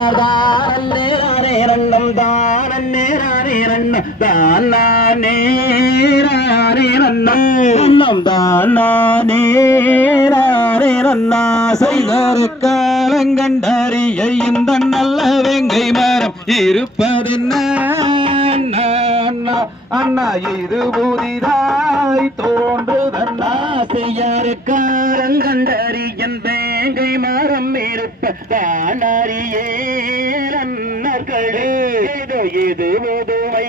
தானே தானே செய்தற்காலங்கண்டறிய இந்த நல்ல வெங்கை மரம் இருப்பதென்ன அண்ணா இது புதிதாய் தோன்றுதன்னா செய்யாருக்காலங்கண்டறியன் வேங்கை மரம் இருப்ப தானறியே அண்ணர்களே இது புதுமையானறியே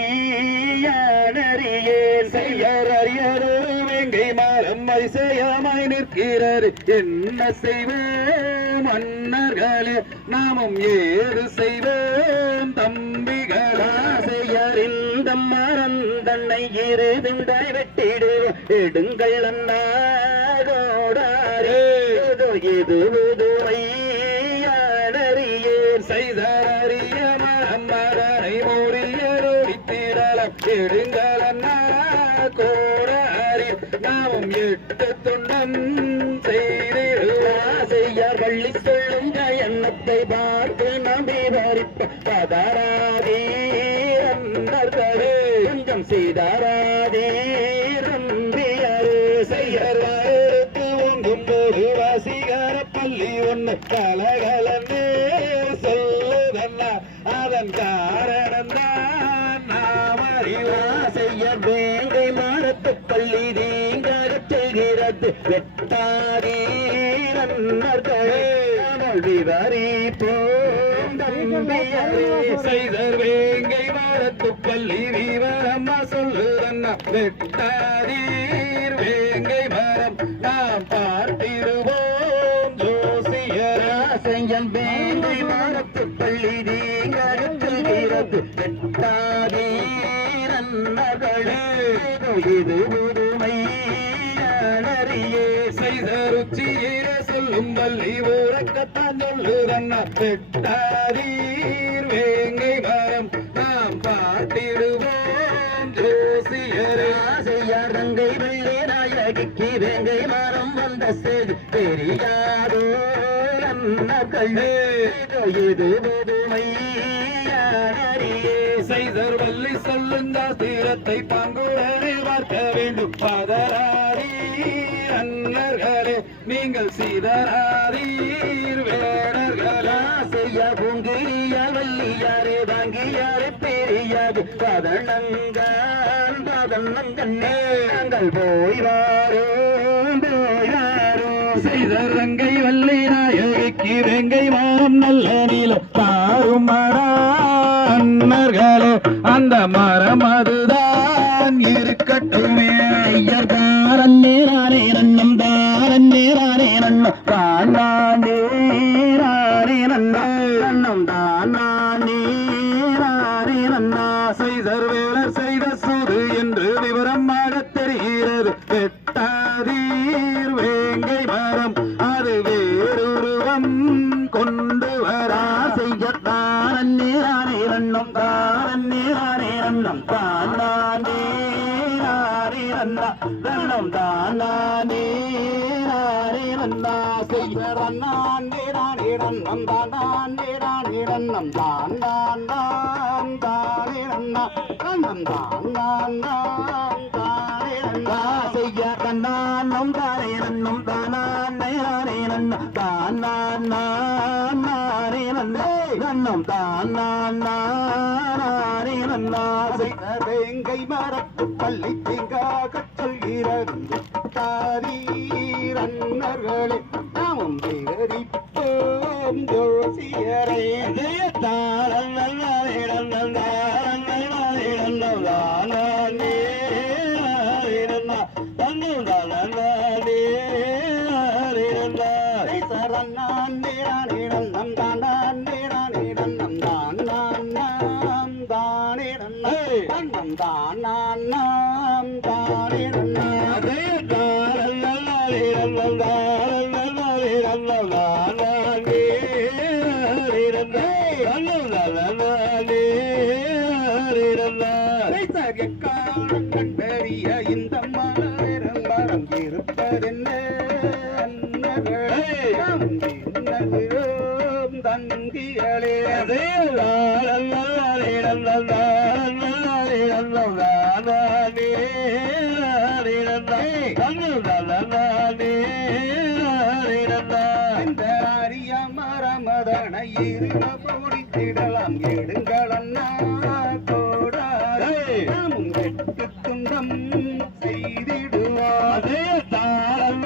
செய்யறியரு வேங்கை மரம் அதிசயமாய் நிற்கிறார் என்ன செய்வோம் அண்ணர்களே நாமும் ஏது செய்வோம் தம்பிகளா செய்யறிந்த மரம் தன்னை இருதிண்டாய் வெட்டிடுவோம் எடுங்கள் அண்ணாடோடாரே இது புதுமையானறியே செய்தறிய மரம் மரனை மூறியரோடித்திரளம் எடுங்கள் அண்ணா கோடாரி நாமும் எட்டு துண்டம் செய்யார் வள்ளி சொல்லும் எண்ணத்தை பார்த்து நம்பி வரிப்ப பதராதீரே கொஞ்சம் செய்தாராதே நம்பியரு செய்யற்கு ஒங்கும் போது வசீகர பள்ளி ஒன்று கலகலன்னு சொல்லுதல்ல அதன் காரணம் தான் நாம் அறிவா செய்ய வேங்கை மரத்து பள்ளி நீங்காகச் செய்கிறது வெட்டாதீரே விவரிப்போம் செய்தர் வேங்கை மரத்து பள்ளி விவரம்மா சொல்லுதன்னா வெட்டாதீர் வேங்கை மரம் நாம் பார்த்திருவோம் ஜோசியரா செய்யல் வேங்கை மரத்து பள்ளி நீங்காகச் செய்கிறது வெட்டாதீரே இது புதுமையானறியே செய்தருச்சியிர சொல்லும் வள்ளி ஊரக்கத்தான் சொல்லுதன்னா வெட்டாதீர் வேங்கை மரம் நாம் பார்த்திடுவோம் ஜோசியரே செய்யார் தங்கை வெள்ளி நாயகிக்கு வேங்கை மரம் வந்த செய்தி தெரியாதோ அண்ணர்களே இது புதுமையானறியே செய்தர் வள்ளி சொல்லுங்க தீரத்தை பாங்குடனே பார்க்க வேண்டும் பதராதீர் அண்ணர்களே நீங்கள் சீதராதீர் வேடர்களா செய்ய பூங்கிரியால் வள்ளியாரே வாங்கியாரே பெரியாது பதனங்கண்ணே நாங்கள் போய் வாரோம் செய்தர் ரங்கை வள்ளி நாயகிக்கு வெங்கை மாம் நல்ல நீளம் தாரும் மரண்ணர்களே அந்த மரம் அதுதான் இருக்கட்டுமே ஐயர் தாரன்னே ரானே நன்னம் தாரன்னே ரானே நன்னம் தானே ரானே நன்னம் தானே ரானே நன்னா செய்தர் வேலர் செய்த சூது என்று விவரமாக தெரிகிறது வெட்டாதீர் வேங்கை மரம் அது வேறுருவம் கொண்டு வரா செய்யத்தானே ரானே நன்னம் தானே ரானே நன்னம் தானே ரானே நன்னம் தானே ரானே நன்னா செய்யறன்னானே ரானே நன்னம் தானே ரானே நன்னம் தானே நன்னா நன்னம் தானே செய்ய கண்ணானம் தானே நன்னம் தானே ரானே நன்னம் தானே நன்னம் தானே நன்னா செய்த வேங்கை மரத்து பள்ளி தீங்காகச் சொல்கிறது தாரீரன்னர்களே நாமும் விவரிப்போம் ஜோசியரே கண்டறிய இந்த மரம் இருப்பதென்ன தந்திகளே இந்த அரிய மரமதனை இருக போடித்திடலாம் எடுங்கள் அண்ணா கோடாரே நாமும் வெட்டு துண்டம் செய்திடுவாரே தாளம்